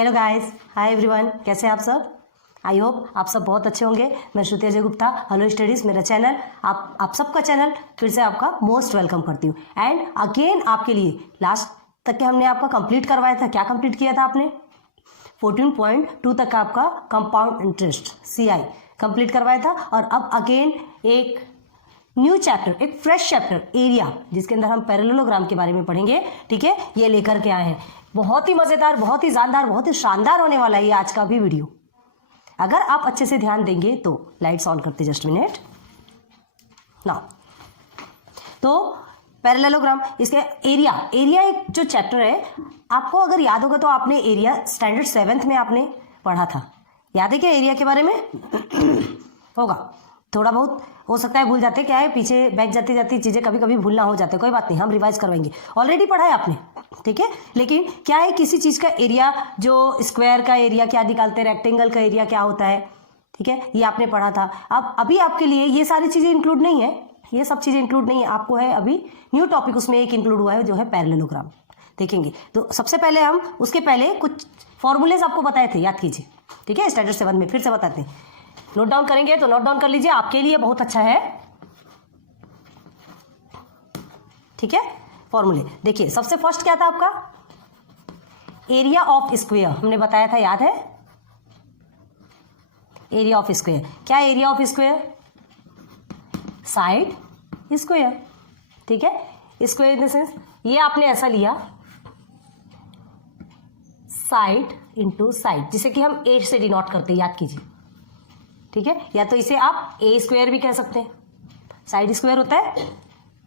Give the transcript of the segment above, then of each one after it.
Hello guys, hi everyone, कैसे हैं आप सब। आई होप आप सब बहुत अच्छे होंगे। मैं श्रुति अजय गुप्ता, हेलो स्टडीज़ मेरा चैनल, आप सबका चैनल फिर से आपका मोस्ट वेलकम करती हूँ। एंड अगेन आपके लिए लास्ट तक के हमने आपका कंप्लीट करवाया था। क्या कंप्लीट किया था आपने? 14.2 तक का आपका कंपाउंड इंटरेस्ट CI कंप्लीट करवाया था। और अब अगेन एक न्यू चैप्टर, एक फ्रेश चैप्टर एरिया, जिसके अंदर हम पैरेललोग्राम के बारे में पढ़ेंगे। ठीक है, ये लेकर के आए हैं। बहुत ही मजेदार, बहुत ही जानदार, बहुत ही शानदार होने वाला है ये आज का भी वीडियो। अगर आप अच्छे से ध्यान देंगे तो लाइट्स ऑन करते, जस्ट मिनट नाउ। तो पैरेललोग्राम, इसके एरिया एक जो चैप्टर है, आपको अगर याद होगा तो आपने एरिया स्टैंडर्ड 7th में आपने पढ़ा था। याद है क्या एरिया के बारे में? होगा, थोड़ा बहुत हो सकता है भूल जाते। क्या है, पीछे बैठ जाती जाती चीज़ें कभी कभी भूलना हो जाते, कोई बात नहीं, हम रिवाइज करवाएंगे। ऑलरेडी पढ़ा है आपने, ठीक है। लेकिन क्या है, किसी चीज़ का एरिया, जो स्क्वायर का एरिया क्या निकालते हैं, रेक्टेंगल का एरिया क्या होता है, ठीक है, ये आपने पढ़ा था। अब अभी आपके लिए ये सारी चीज़ें इंक्लूड नहीं है, ये सब चीज़ें इंक्लूड नहीं है। आपको है अभी न्यू टॉपिक, उसमें एक इंक्लूड हुआ है जो है पैरेललोग्राम, देखेंगे। तो सबसे पहले हम उसके पहले कुछ फॉर्मूलेज आपको बताए थे, याद कीजिए, ठीक है। स्टैंडर्ड 7 में फिर से बताते हैं, नोट डाउन करेंगे तो नोट डाउन कर लीजिए, आपके लिए बहुत अच्छा है, ठीक है। फॉर्मूले देखिए, सबसे फर्स्ट क्या था आपका? एरिया ऑफ स्क्वायर हमने बताया था, याद है? एरिया ऑफ स्क्वायर क्या है? Area of square side square, ठीक है। स्क्वायर इन द सेंस ये आपने ऐसा लिया, साइड इंटू साइड, जिसे कि हम ए से डिनोट करते हैं, याद कीजिए, ठीक है। या तो इसे आप ए स्क्वायर भी कह सकते हैं, साइड स्क्वायर होता है,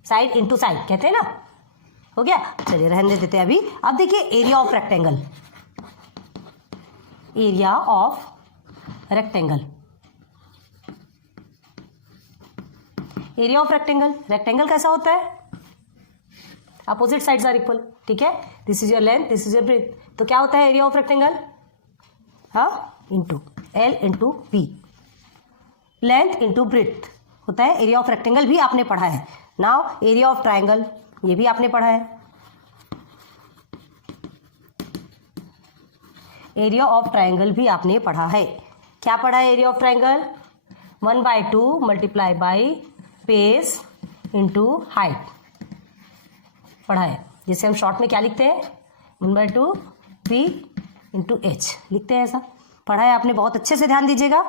साइड इंटू साइड कहते हैं ना, हो गया। चलिए रहने देते हैं अभी। अब देखिए area of rectangle, area of rectangle, area of rectangle. Rectangle कैसा होता है? अपोजिट साइड्स आर इक्वल, ठीक है। This is your length, this is your breadth, तो क्या होता है एरिया ऑफ रेक्टेंगल? हाँ, into L into B, length into breadth होता है एरिया ऑफ रेक्टेंगल, भी आपने पढ़ा है। नाउ एरिया ऑफ ट्राइंगल, ये भी आपने पढ़ा है। एरिया ऑफ ट्राइंगल भी आपने पढ़ा है। क्या पढ़ा है area of triangle? 1/2 multiply by base into height पढ़ा है, जिसे हम शॉर्ट में क्या लिखते हैं? 1/2 P इंटू H लिखते हैं, ऐसा पढ़ा है आपने। बहुत अच्छे से ध्यान दीजिएगा,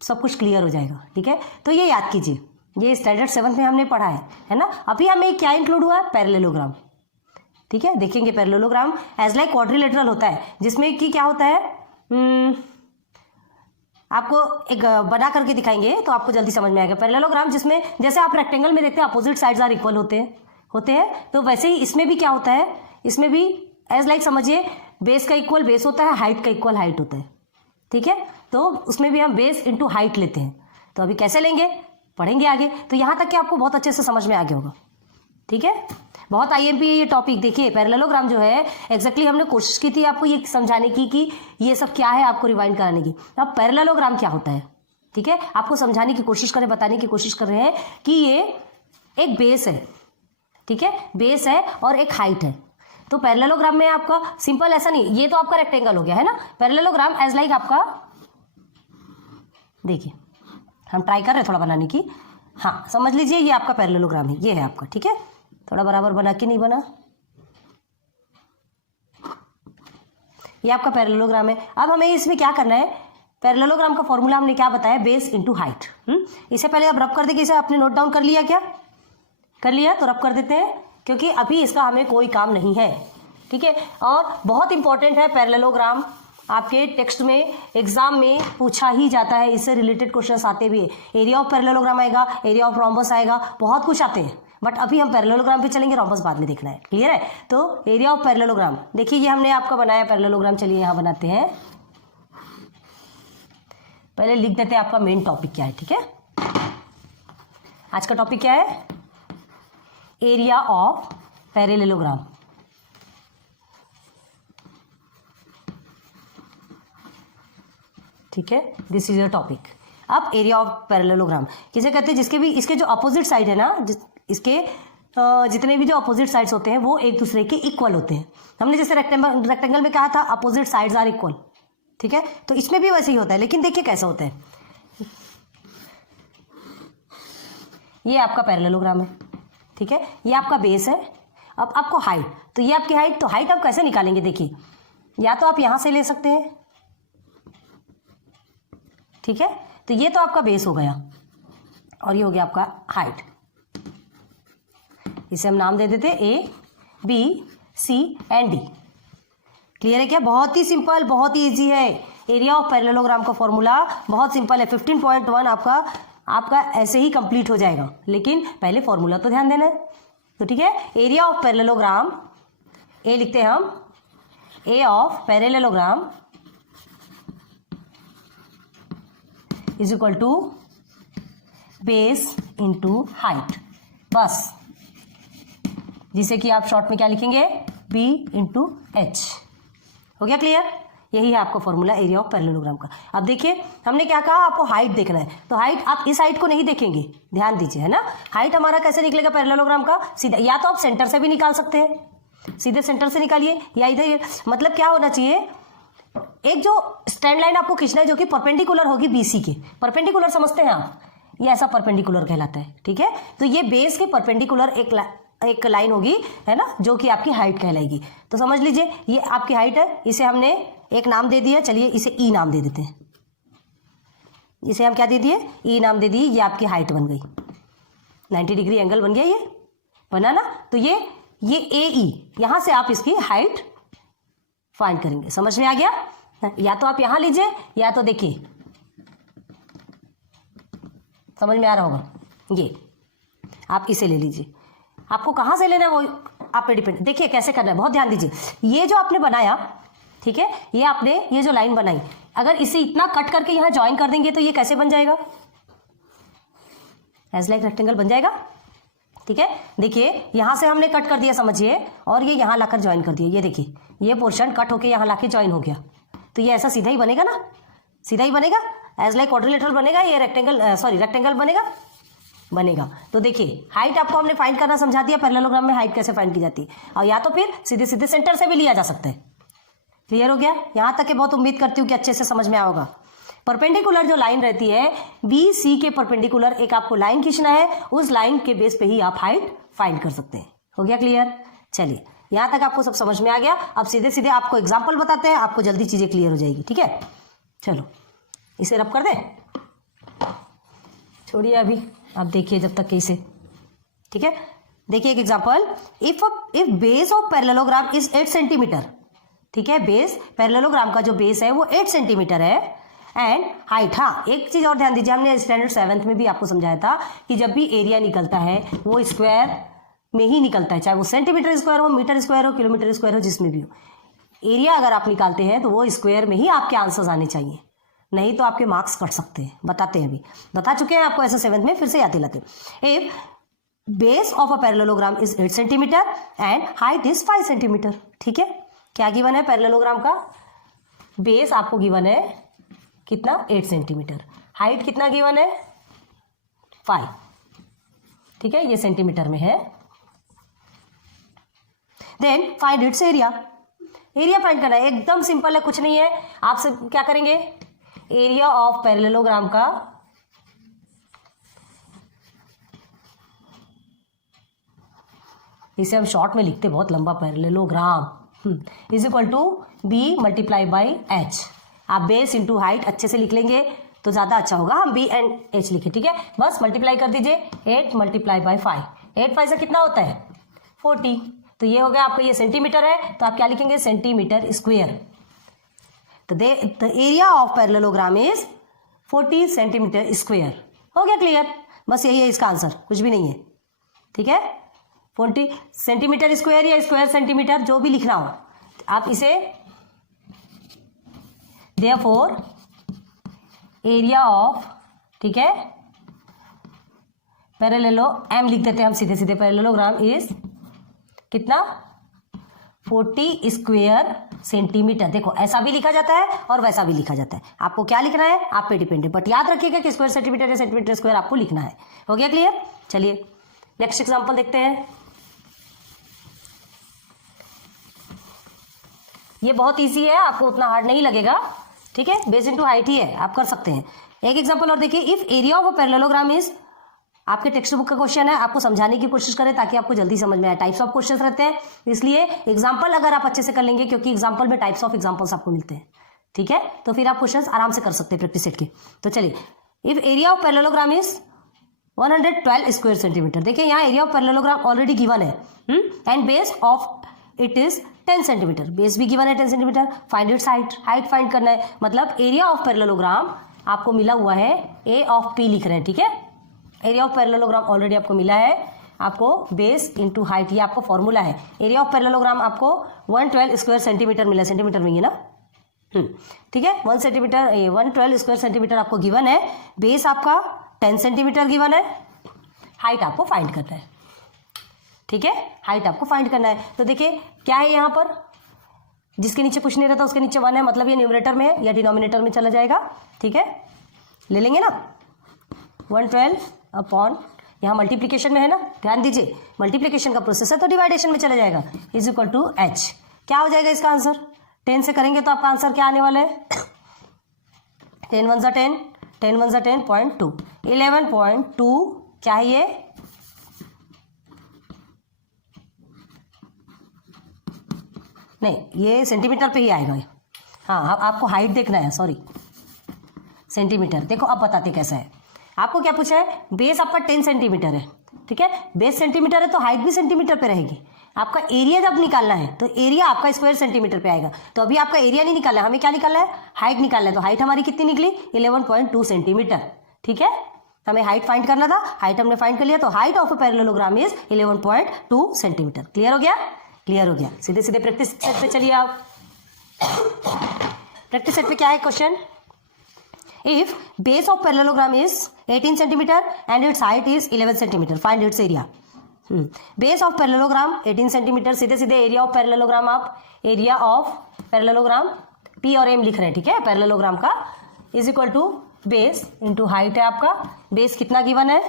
सब कुछ क्लियर हो जाएगा, ठीक है। तो ये याद कीजिए, ये स्टैंडर्ड 7 में हमने पढ़ा है ना। अभी हमें क्या इंक्लूड हुआ है? पैरेललोग्राम, ठीक है। देखेंगे पैरेललोग्राम एज लाइक क्वाड्रिलेटरल होता है, जिसमें कि क्या होता है, आपको एक बना करके दिखाएंगे तो आपको जल्दी समझ में आएगा। पैरेललोग्राम जिसमें जैसे आप रेक्टेंगल में देखते हैं अपोजिट साइड्स आर इक्वल होते हैं, तो वैसे ही इसमें भी क्या होता है, इसमें भी एज लाइक समझिए, बेस का इक्वल बेस होता है, हाइट का इक्वल हाइट होता है, ठीक है। तो उसमें भी हम बेस इंटू हाइट लेते हैं। तो अभी कैसे लेंगे पढ़ेंगे आगे। तो यहाँ तक कि आपको बहुत अच्छे से समझ में आ गया होगा, ठीक है। बहुत IMP है ये टॉपिक। देखिए पैरेललोग्राम जो है, एग्जैक्टली हमने कोशिश की थी आपको ये समझाने की कि ये सब क्या है, आपको रिवाइंड कराने की। अब पैरेललोग्राम क्या होता है, ठीक है, आपको समझाने की कोशिश कर रहे हैं, बताने की कोशिश कर रहे हैं कि ये एक बेस है, ठीक है, बेस है और एक हाइट है। तो पैरेललोग्राम में आपका सिंपल ऐसा नहीं, ये तो आपका रेक्टेंगल हो गया है ना। पैरेललोग्राम एज लाइक आपका, देखिए हम ट्राई कर रहे हैं थोड़ा बनाने की, हाँ समझ लीजिए, ये आपका पैरेललोग्राम है, ये है आपका, ठीक है। थोड़ा बराबर बना कि नहीं बना, ये आपका पैरेललोग्राम है। अब हमें इसमें क्या करना है, पैरेललोग्राम का फॉर्मूला हमने क्या बताया? Base into height. इससे पहले अब रब कर देंगे, इसे आपने नोट डाउन कर लिया क्या? कर लिया तो रब कर देते हैं, क्योंकि अभी इसका हमें कोई काम नहीं है, ठीक है। और बहुत इंपॉर्टेंट है पैरेललोग्राम, आपके टेक्स्ट में एग्जाम में पूछा ही जाता है, इससे रिलेटेड क्वेश्चंस आते भी है। एरिया ऑफ पैरेललोग्राम आएगा, एरिया ऑफ रोम्बस आएगा, बहुत कुछ आते हैं, बट अभी हम पैरेललोग्राम पे चलेंगे, रोम्बस बाद में देखना है, क्लियर है। तो एरिया ऑफ पैरेललोग्राम देखिए, ये हमने आपका बनाया पैरेललोग्राम। चलिए यहाँ बनाते हैं, पहले लिख देते हैं आपका मेन टॉपिक क्या है, ठीक है। आज का टॉपिक क्या है? एरिया ऑफ पैरेललोग्राम, ठीक है, दिस इज योर टॉपिक। अब एरिया ऑफ पैरेललोग्राम किसे कहते हैं? जिसके भी इसके जो अपोजिट साइड है ना, इसके जितने भी जो अपोजिट साइड्स होते हैं वो एक दूसरे के इक्वल होते हैं। हमने जैसे रेक्टेंगल में कहा था अपोजिट साइड्स आर इक्वल, ठीक है, तो इसमें भी वैसे ही होता है, लेकिन देखिए कैसा होता है। ये आपका पैरेललोग्राम है, ठीक है, ये आपका बेस है। अब आपको हाइट, तो ये आपकी हाइट, तो हाइट आप कैसे निकालेंगे, देखिए या तो आप यहां से ले सकते हैं, ठीक है, तो ये तो आपका बेस हो गया और ये हो गया आपका हाइट। इसे हम नाम दे देते हैं A B C and D. Clear है क्या? बहुत ही सिंपल, बहुत ही इजी है। एरिया ऑफ पैरेललोग्राम का फॉर्मूला बहुत सिंपल है। 15.1 आपका ऐसे ही कंप्लीट हो जाएगा, लेकिन पहले फॉर्मूला तो ध्यान देना है। तो ठीक है, एरिया ऑफ पैरेललोग्राम, ए लिखते हैं हम, A of parallelogram is equal to base into height, बस, जिसे कि आप शॉर्ट में क्या लिखेंगे, बी इंटू एच। हो गया क्लियर? यही है आपका फॉर्मूला एरिया ऑफ पैरेललोग्राम का। अब देखिए हमने क्या कहा, आपको हाइट देखना है, तो हाइट आप इस हाइट को नहीं देखेंगे, ध्यान दीजिए, है ना। हाइट हमारा कैसे निकलेगा पैरेललोग्राम का, सीधा, या तो आप सेंटर से भी निकाल सकते हैं, सीधे सेंटर से निकालिए, या इधर, मतलब क्या होना चाहिए, एक जो स्ट्रैंड लाइन आपको खींचना है जो कि परपेंडिकुलर होगी बीसी के। परपेंडिकुलर समझते हैं आप, ये ऐसा परपेंडिकुलर कहलाता है, ठीक है। तो ये बेस के परपेंडिकुलर एक लाइन होगी, है ना, जो कि आपकी हाइट कहलाएगी। तो समझ लीजिए ये आपकी हाइट है, इसे हमने एक नाम दे दिया, चलिए इसे ई नाम दे देते हैं। इसे हम क्या दे दिए, ई नाम दे दिए। ये आपकी हाइट बन गई, 90 डिग्री एंगल बन गया, ये बना ना। तो ये ए ई, यहां से आप इसकी हाइट फाइंड करेंगे। समझ में आ गया? या तो आप यहां लीजिए, या तो देखिए, समझ में आ रहा होगा, ये आप इसे ले लीजिए। आपको कहां से लेना है वो आप पे डिपेंड। देखिए कैसे करना है, बहुत ध्यान दीजिए। ये जो आपने बनाया, ठीक है, ये आपने ये जो लाइन बनाई, अगर इसे इतना कट करके यहां ज्वाइन कर देंगे तो ये कैसे बन जाएगा, एज लाइक रेक्टेंगल बन जाएगा, ठीक है। देखिए यहां से हमने कट कर दिया, समझिए, और ये यहां लाकर ज्वाइन कर दिया। ये देखिए ये पोर्शन कट होके यहां लाके ज्वाइन हो गया, तो ये ऐसा सीधा ही बनेगा ना, सीधा ही बनेगा, एज लाइक क्वाड्रिलेटरल बनेगा, ये रेक्टेंगल बनेगा। तो देखिए हाइट आपको हमने फाइंड करना समझा दिया, पैरेललोग्राम में हाइट कैसे फाइंड की जाती है, और या तो फिर सीधे सीधे सेंटर से भी लिया जा सकता है। क्लियर हो गया? यहां तक के बहुत उम्मीद करती हूँ कि अच्छे से समझ में आएगा। परपेंडिकुलर जो लाइन रहती है, बी सी के परपेंडिकुलर एक आपको लाइन खींचना है, उस लाइन के बेस पे ही आप हाइट फाइंड कर सकते हैं। हो गया क्लियर? चलिए यहां तक आपको सब समझ में आ गया। अब सीधे सीधे आपको एग्जाम्पल बताते हैं, आपको जल्दी चीजें क्लियर हो जाएगी, ठीक है। चलो इसे रब कर दें, छोड़िए अभी, आप देखिए जब तक इसे, ठीक है। देखिए एक example, if base of parallelogram is 8 centimetre, ठीक है, बेस पैरेललोग्राम का जो बेस है वो 8 सेंटीमीटर है, एंड हाइट, हाँ एक चीज और ध्यान दीजिए, हमने स्टैंडर्ड 7th में भी आपको समझाया था कि जब भी एरिया निकलता है वो स्क्वायर में ही निकलता है, चाहे वो सेंटीमीटर स्क्वायर हो, मीटर स्क्वायर हो, किलोमीटर स्क्वायर हो, जिसमें भी हो। एरिया अगर आप निकालते हैं तो वो स्क्वायर में ही आपके आंसर्स आने चाहिए, नहीं तो आपके मार्क्स कट सकते हैं। बताते हैं, अभी बता चुके हैं आपको ऐसे 7th में, फिर से याद दिलाते हैं। If base of a parallelogram is 8 centimetre and height is 5 centimetre, ठीक है। क्या गिवन है पैरेललोग्राम का, बेस आपको गिवन है कितना, 8 सेंटीमीटर, हाइट कितना गिवन है, 5, ठीक है, ये सेंटीमीटर में है। Then find its area, area find करना है, एकदम सिंपल है, कुछ नहीं है। आप सब क्या करेंगे, एरिया ऑफ पैरेललोग्राम का इसे हम शॉर्ट में लिखते, बहुत लंबा, parallelogram is equal to B multiply by H. आप बेस इंटू हाइट अच्छे से लिख लेंगे तो ज्यादा अच्छा होगा, हम बी एंड एच लिखे, ठीक है। बस मल्टीप्लाई कर दीजिए, 8 मल्टीप्लाई बाई 5, 8 5 से कितना होता है 40, तो ये हो गया आपका, ये सेंटीमीटर है, तो आप क्या लिखेंगे, सेंटीमीटर स्क्वायर। तो the area of parallelogram is 40 centimetre square. हो गया क्लियर? बस यही है इसका आंसर, कुछ भी नहीं है, ठीक है। 40 सेंटीमीटर स्क्वायर या स्क्वायर सेंटीमीटर, जो भी लिखना हो आप इसे, देयरफॉर एरिया ऑफ, ठीक है, पैरेललो एम लिख देते हैं हम सीधे सीधे, पैरेललोग्राम इज कितना, 40 स्क्वायर सेंटीमीटर। देखो ऐसा भी लिखा जाता है और वैसा भी लिखा जाता है, आपको क्या लिखना है आप पे डिपेंड है, बट याद रखिएगा कि स्क्वायर सेंटीमीटर या सेंटीमीटर स्क्वायर आपको लिखना है। हो गया क्लियर? चलिए नेक्स्ट एग्जांपल देखते हैं। ये बहुत ईजी है, आपको उतना हार्ड नहीं लगेगा, ठीक है, बेस इनटू हाइट ही है, आप कर सकते हैं। एक एग्जांपल और देखिए, if area of a parallelogram is, आपके टेक्स्ट बुक का क्वेश्चन है, आपको समझाने की कोशिश करें ताकि आपको जल्दी समझ में आए। टाइप्स ऑफ क्वेश्चंस रहते हैं, इसलिए एग्जांपल अगर आप अच्छे से कर लेंगे, क्योंकि एग्जांपल में टाइप्स ऑफ एग्जांपल्स आपको मिलते हैं, ठीक है, तो फिर आप क्वेश्चंस आराम से कर सकते हैं प्रैक्टिस सेट के। तो चलिए, if area of parallelogram is 112 square centimetre, देखिए यहाँ area of parallelogram already given है, and base of it is 10 centimetre, base भी गिवन है 10 centimetre, find its height, height find करना है, मतलब एरिया ऑफ पैरेललोग्राम आपको मिला हुआ है, ए ऑफ पी लिख रहे हैं, ठीक है, एरिया ऑफ पैरेललोग्राम ऑलरेडी आपको मिला है, आपको बेस इंटू हाइट, ये आपको फॉर्मूला है। एरिया ऑफ पैरेललोग्राम आपको 112 स्क्वायर सेंटीमीटर मिला, सेंटीमीटर में ये ना, ठीक है, 112 स्क्वायर सेंटीमीटर आपको गिवन है, बेस आपका 10 सेंटीमीटर गिवन है, हाइट आपको फाइंड करना है, ठीक है, हाइट आपको फाइंड करना है। तो देखिए क्या है यहाँ पर, जिसके नीचे कुछ नहीं रहता उसके नीचे 1 है, मतलब ये न्यूमरेटर में है या डिनोमिनेटर में चला जाएगा, ठीक है, ले लेंगे ना, 112 अपॉन, यहाँ मल्टीप्लीकेशन में है ना, ध्यान दीजिए मल्टीप्लीकेशन का प्रोसेस है तो डिवाइडेशन में चला जाएगा, इज इक्वल टू एच। क्या हो जाएगा इसका आंसर, 10 से करेंगे तो आपका आंसर क्या आने वाला है, 10 1 10, 10 1 10.2, 11.2 क्या है ये, नहीं ये सेंटीमीटर पे ही आएगा, हाँ आपको हाइट देखना है, सॉरी सेंटीमीटर। देखो अब बताते कैसा है, आपको क्या पूछा है, बेस आपका 10 सेंटीमीटर है, ठीक है, बेस सेंटीमीटर है तो हाइट भी सेंटीमीटर पे रहेगी। आपका एरिया जब निकालना है तो एरिया आपका स्क्वायर सेंटीमीटर पे आएगा, तो अभी आपका एरिया नहीं निकालना है, हमें क्या निकालना है, हाइट निकालना है। तो हाइट हमारी कितनी निकली, 11.2 सेंटीमीटर, ठीक है, हमें हाइट फाइंड करना था, हाइट हमने फाइंड कर लिया, तो height of a parallelogram is 11.2 centimetre. Clear हो गया, क्लियर हो गया। सीधे सीधे प्रैक्टिस सेट पे चलिए आप। प्रैक्टिस सेट पे क्या है question, if base of parallelogram is 18 centimeter and its height is 11 centimeter, find its area। Base of parallelogram 18 centimetre, सीधे सीधे एरिया ऑफ पैरेललोग्राम, आप एरिया ऑफ पैरेललोग्राम पी और एम लिख रहे हैं, ठीक है, पैरेललोग्राम का, is equal to base into height है आपका, बेस कितना गिवन है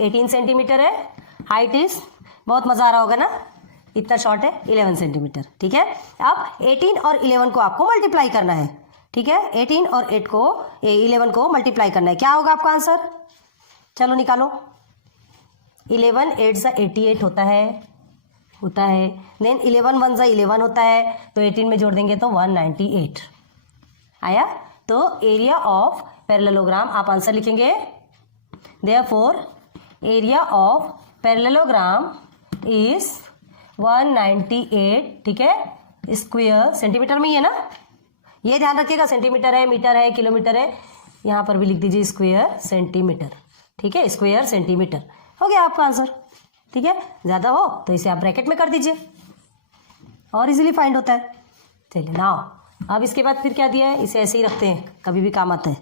18 सेंटीमीटर है, हाइट इज, बहुत मजा आ रहा होगा ना, इतना शॉर्ट है 11 सेंटीमीटर, ठीक है। अब 18 और 11 को आपको मल्टीप्लाई करना है, ठीक है, 18 और 11 को मल्टीप्लाई करना है, क्या होगा आपका आंसर, चलो निकालो, 11 8 सा 88 होता है, देन 11 1 सा 11 होता है, तो 18 में जोड़ देंगे तो 198 आया। तो एरिया ऑफ पैरेललोग्राम आप आंसर लिखेंगे, therefore area of parallelogram is 198, ठीक है, स्क्वायर सेंटीमीटर में ही है ना, ये ध्यान रखिएगा, सेंटीमीटर है, मीटर है, किलोमीटर है, यहाँ पर भी लिख दीजिए स्क्वायर सेंटीमीटर, ठीक है, स्क्वायर सेंटीमीटर हो गया आपका आंसर, ठीक है। ज़्यादा हो तो इसे आप ब्रैकेट में कर दीजिए और इजीली फाइंड होता है। चलिए नाउ अब इसके बाद फिर क्या दिया है, इसे ऐसे ही रखते हैं, कभी भी काम आता है।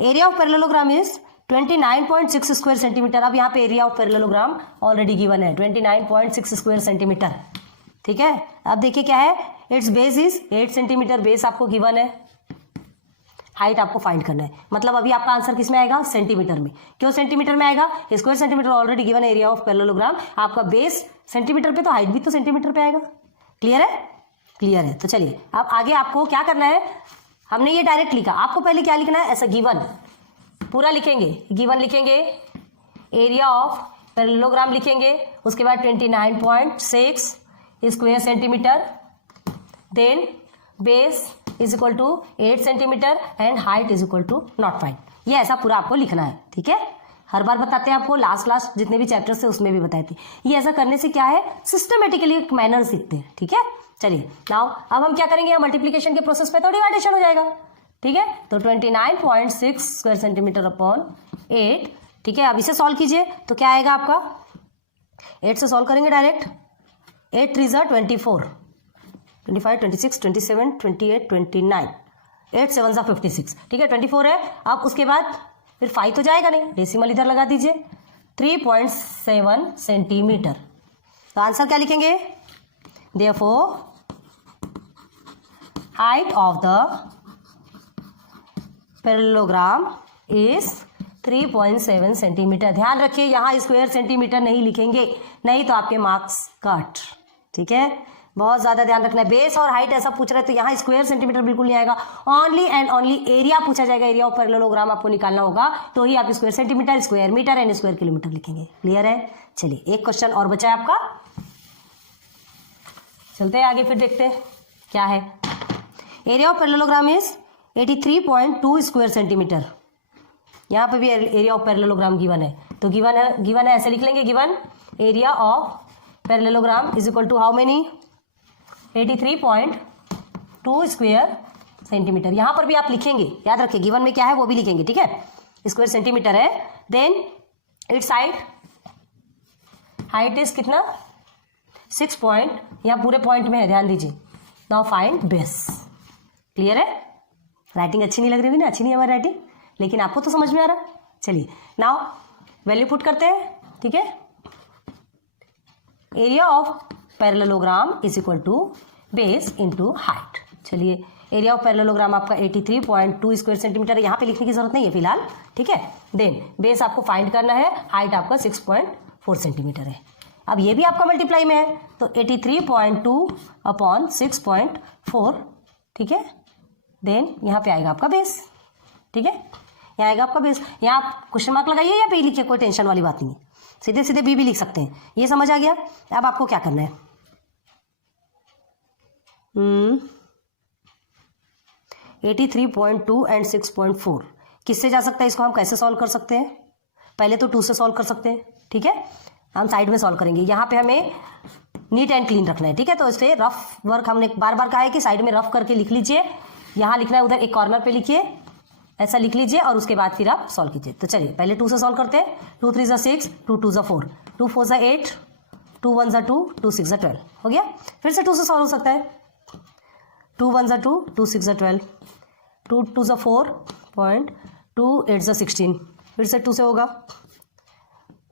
Area of parallelogram is 29.6 square centimetre. अब यहाँ पे area of parallelogram already given है 29.6 स्क्वायर सेंटीमीटर, ठीक है। अब देखिए क्या है, it's base is 8 centimetre, base आपको गिवन है, हाइट आपको फाइंड करना है, मतलब अभी आपका आंसर किस में आएगा, सेंटीमीटर में। क्यों सेंटीमीटर में आएगा, स्क्वायर सेंटीमीटर ऑलरेडी गिवन है एरिया ऑफ पैरेललोग्राम, आपका बेस सेंटीमीटर पे तो हाइट भी तो सेंटीमीटर पे आएगा। क्लियर है, क्लियर है। तो चलिए अब आगे आपको क्या करना है, हमने ये डायरेक्ट लिखा, आपको पहले क्या लिखना है, ऐसा गिवन पूरा लिखेंगे, गिवन लिखेंगे, एरिया ऑफ पैरेललोग्राम लिखेंगे, उसके बाद 29.6 square centimetre, then base is equal to 8 centimetre and height is equal to not find. ये ऐसा पूरा आपको लिखना है, ठीक है। हर बार बताते हैं आपको, लास्ट जितने भी चैप्टर्स थे उसमें भी बताए थे। ये ऐसा करने से क्या है, सिस्टमेटिकली एक मैनर सीखते हैं, ठीक है। चलिए नाउ अब हम क्या करेंगे, मल्टीप्लीकेशन के प्रोसेस पे तो डिवाइडेशन हो जाएगा, ठीक है। तो 29.6 स्क्वायर सेंटीमीटर अपॉन 8, ठीक है। अब इसे सॉल्व कीजिए तो क्या आएगा आपका, 8 से सॉल्व करेंगे डायरेक्ट, 8 3 ज़ा 24, 25 26 27 28 29, 8 7 ज़ा 56, ठीक है, 24 है। अब उसके बाद फिर 5 तो जाएगा नहीं, डेसिमल इधर लगा दीजिए, 3.7 सेंटीमीटर। तो आंसर क्या लिखेंगे, therefore height of the parallelogram is 3.7 centimetre. ध्यान रखिए यहाँ स्क्वायर सेंटीमीटर नहीं लिखेंगे, नहीं तो आपके मार्क्स कट, ठीक है। बहुत ज्यादा ध्यान रखना है। बेस और हाइट ऐसा पूछ रहे तो यहाँ स्क्वायर सेंटीमीटर बिल्कुल नहीं आएगा, ओनली एंड ओनली एरिया पूछा जाएगा। एरिया ऑफ पैरेललोग्राम आपको निकालना होगा तो ही आप square centimetre, square metre and square kilometre लिखेंगे। क्लियर है? चलिए एक क्वेश्चन और बचा है आपका, चलते हैं आगे फिर देखते हैं क्या है। Area of parallelogram is 83.2 square centimetre. यहाँ पे भी एरिया ऑफ पैरेललोग्राम गिवन है, तो गिवन है ऐसे लिख लेंगे, given area of parallelogram is equal to how many, 83.2 square centimetre. यहाँ पर भी आप लिखेंगे, याद रखिए गिवन में क्या है वो भी लिखेंगे, ठीक है। स्क्वायर सेंटीमीटर है, देन इट्स हाइट इज कितना, 6 पॉइंट, यहाँ पूरे पॉइंट में है, ध्यान दीजिए। Now find base. क्लियर है? राइटिंग अच्छी नहीं लग रही हुई ना, अच्छी नहीं है हमारी राइटिंग, लेकिन आपको तो समझ में आ रहा। चलिए नाउ वैल्यू पुट करते हैं, ठीक है। Area of parallelogram is equal to base into height. चलिए एरिया ऑफ पैरेललोग्राम आपका 83.2 स्क्वायर सेंटीमीटर है, यहाँ पे लिखने की जरूरत नहीं है फिलहाल, ठीक है। देन बेस आपको फाइंड करना है, हाइट आपका 6.4 सेंटीमीटर है। अब ये भी आपका मल्टीप्लाई में है, तो 83.2 अपॉन 6.4, ठीक है। देन यहाँ पे आएगा आपका बेस, ठीक है, यहाँ आएगा आपका बेस। यहाँ आप क्वेश्चन मार्क लगाइए या पे लिखिए, कोई टेंशन वाली बात नहीं है, सीधे सीधे भी लिख सकते हैं। ये समझ आ गया? अब आपको क्या करना है, 83.2 एंड 6.4 किससे जा सकता है, इसको हम कैसे सॉल्व कर सकते हैं? पहले तो 2 से सॉल्व कर सकते हैं, ठीक है। हम साइड में सॉल्व करेंगे, यहाँ पे हमें नीट एंड क्लीन रखना है, ठीक है। तो इससे रफ वर्क हमने बार बार कहा है कि साइड में रफ करके लिख लीजिए, यहाँ लिखना है, उधर एक कॉर्नर पे लिखिए, ऐसा लिख लीजिए और उसके बाद फिर आप सॉल्व कीजिए। तो चलिए पहले 2 से सॉल्व करते हैं। 2 3 6, 2 2 4, 2 4 8, 2 1 2, 2 6 12 हो गया। फिर से 2 से सॉल्व हो सकता है, 2 1 2, 2 6 12, 2 2 4 पॉइंट, 2 8 16। फिर से 2 से होगा,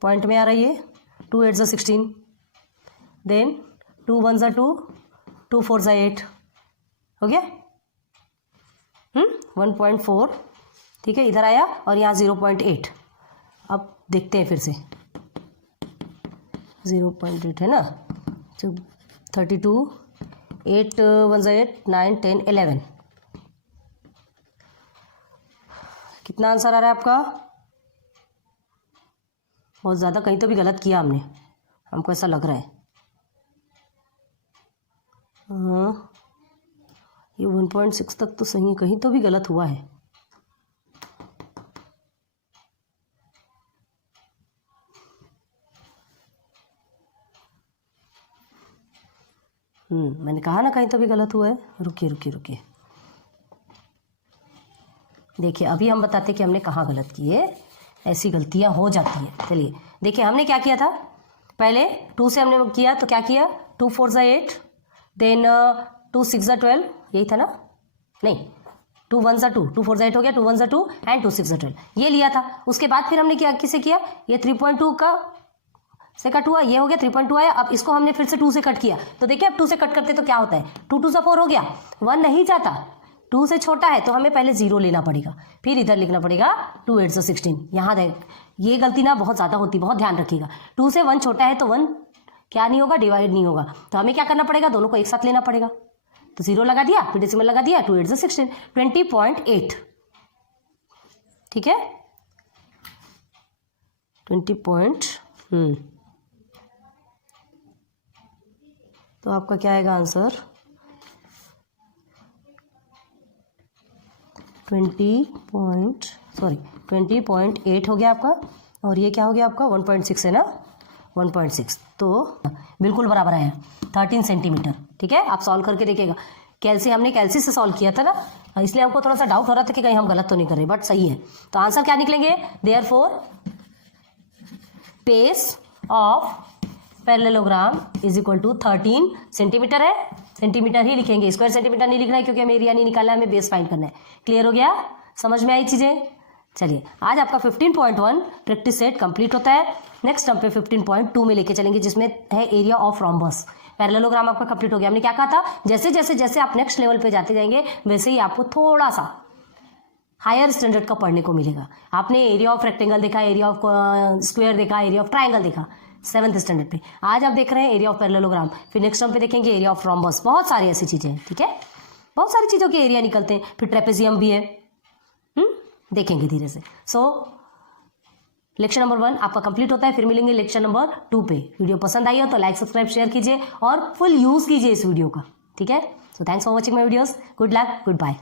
पॉइंट में आ रही है, 2 8 16। देन 2 1 2, 2 4 8 हो गया, 1.4, ठीक है, इधर आया और यहाँ 0.8। अब देखते हैं फिर से, 0.8 है ना, 32, 8 1 8, 9 10 11। कितना आंसर आ रहा है आपका? बहुत ज़्यादा, कहीं तो भी गलत किया हमने, हमको ऐसा लग रहा है। हाँ, ये 1.6 तक तो सही है, कहीं तो भी गलत हुआ है। मैंने कहा ना कहीं तो भी गलत हुआ है। रुकिए रुकिए रुकिए, देखिए अभी हम बताते कि हमने कहाँ गलत किए, ऐसी गलतियाँ हो जाती है। चलिए देखिए हमने क्या किया था, पहले 2 से हमने किया तो क्या किया, 2 4 8, देन 2 6 12, यही था ना, नहीं 2 1 2, 2 4 8 हो गया, 2 1 2 एंड 2 6 12 ये लिया था। उसके बाद फिर हमने क्या किसे किया, ये 3.2 का से कट हुआ, ये हो गया 3.2 आया। अब इसको हमने फिर से 2 से कट किया, तो देखिए अब 2 से कट करते तो क्या होता है, 2 2 4 हो गया, 1 नहीं जाता, 2 से छोटा है तो हमें पहले 0 लेना पड़ेगा, फिर इधर लिखना पड़ेगा 2 8 16। यहाँ देख, ये गलती ना बहुत ज़्यादा होती, बहुत ध्यान रखिएगा। 2 से 1 छोटा है तो 1 क्या नहीं होगा, डिवाइड नहीं होगा, तो हमें क्या करना पड़ेगा, दोनों को एक साथ लेना पड़ेगा। तो 0 लगा दिया, फिर डेसिमल लगा दिया, 2 8 16, 20.8, ठीक है, 20 तो आपका क्या आएगा आंसर, 20.8 हो गया आपका, और ये क्या हो गया आपका 1.6 है ना, 1.6, तो बिल्कुल बराबर आया 13 सेंटीमीटर। ठीक है, आप सॉल्व करके देखिएगा। हमने कैल्सी से सॉल्व किया था ना, इसलिए हमको थोड़ा सा डाउट हो रहा था कि कहीं हम गलत तो नहीं कर रहे, बट सही है। तो आंसर क्या निकलेंगे, therefore base of parallelogram is equal to 13 centimetre है, सेंटीमीटर ही लिखेंगे, स्क्वायर सेंटीमीटर नहीं लिखना है क्योंकि हमें एरिया नहीं निकालना है, हमें बेस फाइंड करना है। क्लियर हो गया, समझ में आई चीजें। चलिए आज आपका 15.1 प्रैक्टिस सेट कंप्लीट होता है। नेक्स्ट हम पे 15.2 में लेके चलेंगे जिसमें है एरिया ऑफ रोम्बस। पैरेललोग्राम आपका कंप्लीट हो गया। हमने क्या कहा था, जैसे जैसे जैसे आप नेक्स्ट लेवल पे जाते जाएंगे वैसे ही आपको थोड़ा सा हायर स्टैंडर्ड का पढ़ने को मिलेगा। आपने एरिया ऑफ रेक्टेंगल देखा, एरिया ऑफ स्क्वायर देखा, एरिया ऑफ ट्राइंगल देखा, 7th स्टैंडर्ड पे। आज आप देख रहे हैं एरिया ऑफ पैरेललोग्राम, फिर नेक्स्ट टर्म पे देखेंगे एरिया ऑफ रोम्बस, बहुत सारी ऐसी चीजें हैं, ठीक है, बहुत सारी चीजों के एरिया निकलते हैं। फिर ट्रेपेजियम भी है, देखेंगे धीरे से। सो लेक्चर नंबर 1 आपका कंप्लीट होता है, फिर मिलेंगे लेक्चर नंबर 2 पे। वीडियो पसंद आई हो तो लाइक सब्सक्राइब शेयर कीजिए और फुल यूज कीजिए इस वीडियो का, ठीक है। So thanks for watching my videos, good luck, good bye.